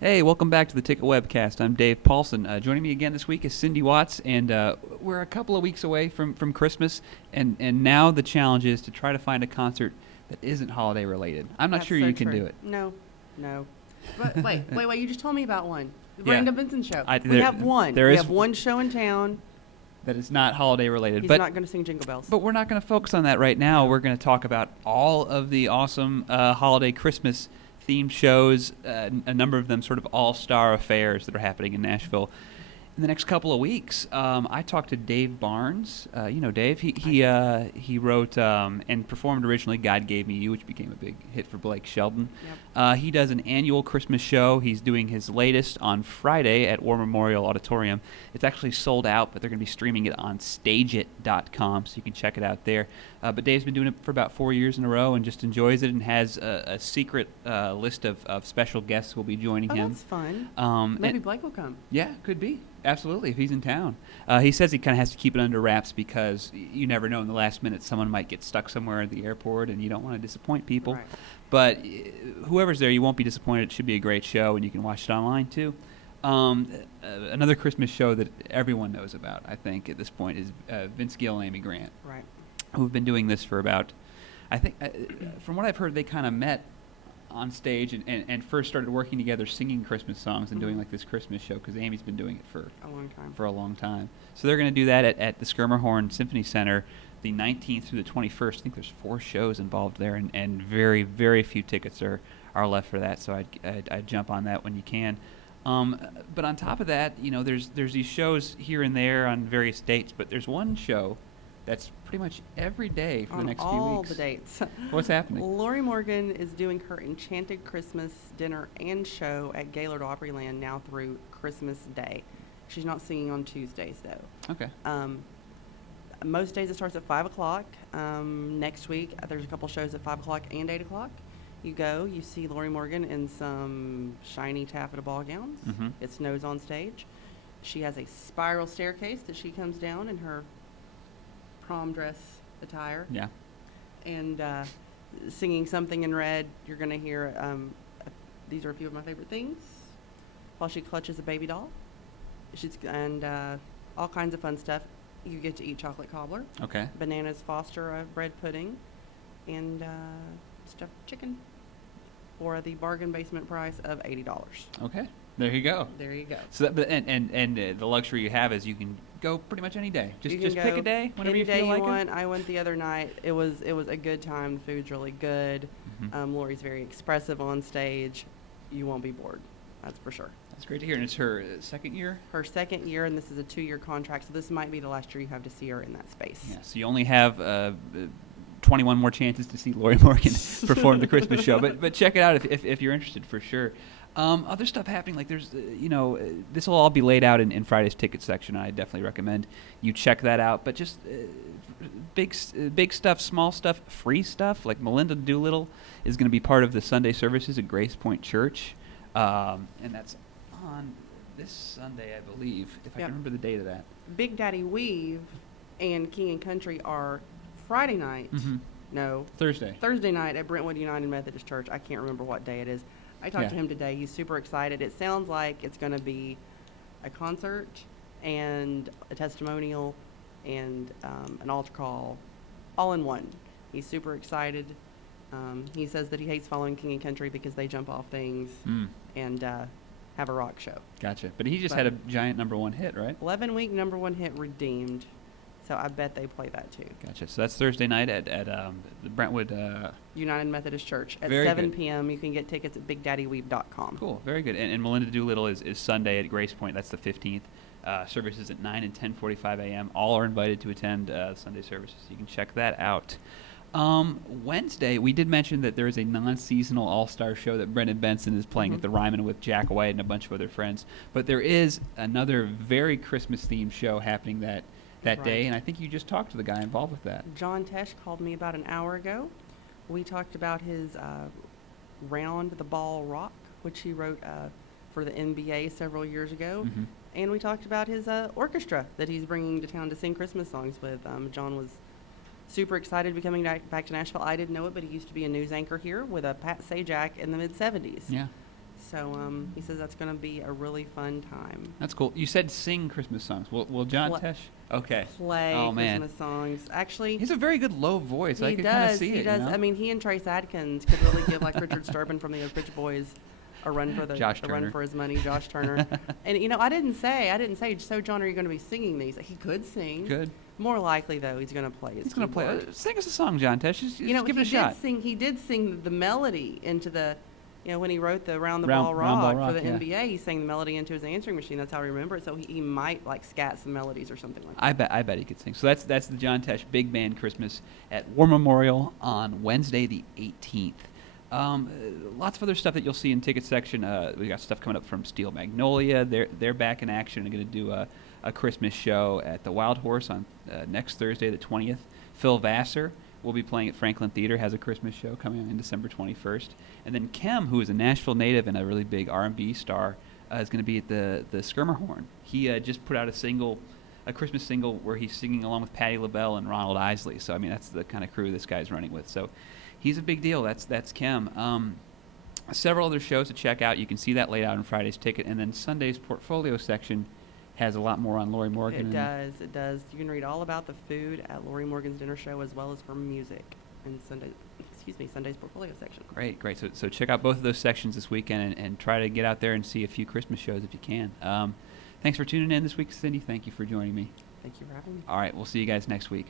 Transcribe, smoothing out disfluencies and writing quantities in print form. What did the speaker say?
Hey, welcome back to the Ticket Webcast. I'm Dave Paulson. Joining me again this week is Cindy Watts, and we're a couple of weeks away from Christmas, and now the challenge is to try to find a concert that isn't holiday related. I'm not That's sure so you can true. do it. No. But wait. You just told me about one. The Yeah. Brandon Benson show. I- We there- have one. there We is- have one show in town. That is not holiday related. He's but not going to sing Jingle Bells. But we're not going to focus on that right now. We're going to talk about all of the awesome holiday Christmas themed shows, a number of them sort of all-star affairs that are happening in Nashville in the next couple of weeks. I talked to Dave Barnes. You know Dave. He wrote and performed originally "God Gave Me You," which became a big hit for Blake Shelton. Yep. He does an annual Christmas show. He's doing his latest on Friday at War Memorial Auditorium. It's actually sold out, but they're going to be streaming it on stageit.com, so you can check it out there. But Dave's been doing it for about 4 years in a row and just enjoys it, and has a secret list of special guests who will be joining him. That's fun. Maybe and- Blake will come. Yeah, could be. Absolutely, if he's in town. He says he kind of has to keep it under wraps because you never know in the last minute someone might get stuck somewhere at the airport, and you don't want to disappoint people. Right. But whoever's there, you won't be disappointed. It should be a great show, and you can watch it online too. Another Christmas show that everyone knows about, I think, at this point is Vince Gill and Amy Grant, Right. who've been doing this for about, I think, from what I've heard, they kind of met on stage and first started working together singing Christmas songs and doing like this Christmas show because Amy's been doing it for A long time. a long time. So they're going to do that at the Skirmerhorn Symphony Center the 19th through the 21st. I think there's 4 shows involved there, and very, very few tickets are left for that, so I'd jump on that when you can. But on top of that, you know, there's these shows here and there on various dates, but there's one show that's pretty much every day for the next few all weeks. the dates. What's happening? Lorrie Morgan is doing her Enchanted Christmas dinner and show at Gaylord Opryland now through Christmas Day. She's not singing on Tuesdays, though. Okay. Most days it starts at 5 o'clock. Next week, there's a couple shows at 5 o'clock and 8 o'clock. You go, you see Lorrie Morgan in some shiny taffeta ball gowns. Mhm. It snows on stage. She has a spiral staircase that she comes down in her prom dress attire. Yeah. And singing something in red. You're going to hear, these are a few of my favorite things, while she clutches a baby doll. And all kinds of fun stuff. You get to eat chocolate cobbler, Okay. bananas Foster bread pudding, and stuffed chicken for the bargain basement price of $80. Okay. There you go. There you go. So that, but and the luxury you have is you can go pretty much any day. You can Just pick go a day whenever any you day feel like want. I went the other night. It was a good time. The food's really good. Mhm. Lori's very expressive on stage. You won't be bored. That's for sure. That's great to hear. And it's her second year. Her second year, and this is a 2-year contract, so this might be the last year you have to see her in that space. Yeah. So you only have 21 more chances to see Lorrie Morgan perform the Christmas show. But check it out if you're interested for sure. Other stuff happening, like there's, this will all be laid out in Friday's ticket section. I definitely recommend you check that out. But just big stuff, small stuff, free stuff, like Melinda Doolittle is going to be part of the Sunday services at Grace Point Church. And that's on this Sunday, I believe, if I Yep. can remember the date of that. Big Daddy Weave and King and Country are Friday night. Mm-hmm. No, Thursday. Thursday night at Brentwood United Methodist Church. I can't remember what day it is. I talked to Yeah. him today. He's super excited. It sounds like it's going to be a concert and a testimonial and an altar call all in one. He's super excited. He says that he hates following King and Country because they jump off things and have a rock show. Gotcha. But he just had a giant #1 hit, right? 11-week #1 hit, Redeemed. So I bet they play that too. Gotcha. So that's Thursday night at the Brentwood. United Methodist Church at Very 7 good. p.m. You can get tickets at BigDaddyWeave.com. Cool. Very good. And Melinda Doolittle is Sunday at Grace Point. That's the 15th. Services at 9 and 10:45 a.m. All are invited to attend Sunday services. You can check that out. Wednesday, we did mention that there is a non-seasonal all-star show that Brendan Benson is playing at the Ryman with Jack White and a bunch of other friends. But there is another very Christmas-themed show happening that Right. day, and I think you just talked to the guy involved with that. John Tesh called me about an hour ago. We talked about his Round the Ball Rock, which he wrote for the NBA several years ago. Mhm. And we talked about his orchestra that he's bringing to town to sing Christmas songs with. John was super excited to be coming back to Nashville. I didn't know it, but he used to be a news anchor here with Pat Sajak in the mid-'70s. Yeah. So he says that's going to be a really fun time. That's cool. You said sing Christmas songs. Will John Pl- Tesh? Okay. Play Oh, man. Christmas songs. Actually, He's a very good low voice. I he could kind of does. see He it. does. You know? I mean, he and Trace Adkins could really give like Richard Sturban from the Oak Ridge Boys a run for Josh a Turner. run for his money. Josh Turner. And I didn't say. So John, are you going to be singing these? He could sing. Good. More likely though, he's going to play. He's going to play. keyboard. Sing us a song, John Tesh. Just give it a shot. He did sing the melody into the. When he wrote the Round the Round Ball Ball Rock for the yeah. NBA, he sang the melody into his answering machine. That's how I remember it. So he might like scat some melodies or something like that. I bet he could sing. So that's the John Tesh Big Band Christmas at War Memorial on Wednesday the 18th. Lots of other stuff that you'll see in ticket section. We got stuff coming up from Steel Magnolia. They're back in action and going to do a Christmas show at the Wild Horse on next Thursday the 20th. Phil Vassar will be playing at Franklin Theater, has a Christmas show coming on December 21st. And then Kem, who is a Nashville native and a really big R&B star, is going to be at the Skirmerhorn. He just put out a Christmas single where he's singing along with Patti LaBelle and Ronald Isley. So, I mean, that's the kind of crew this guy's running with. So he's a big deal. That's Kem. Several other shows to check out. You can see that laid out in Friday's ticket. And then Sunday's portfolio section has a lot more on Lorrie Morgan. It does. You can read all about the food at Lorrie Morgan's dinner show as well as her music in Sunday's portfolio section. Great. So check out both of those sections this weekend and try to get out there and see a few Christmas shows if you can. Thanks for tuning in this week, Cindy. Thank you for joining me. Thank you for having me. All right, we'll see you guys next week.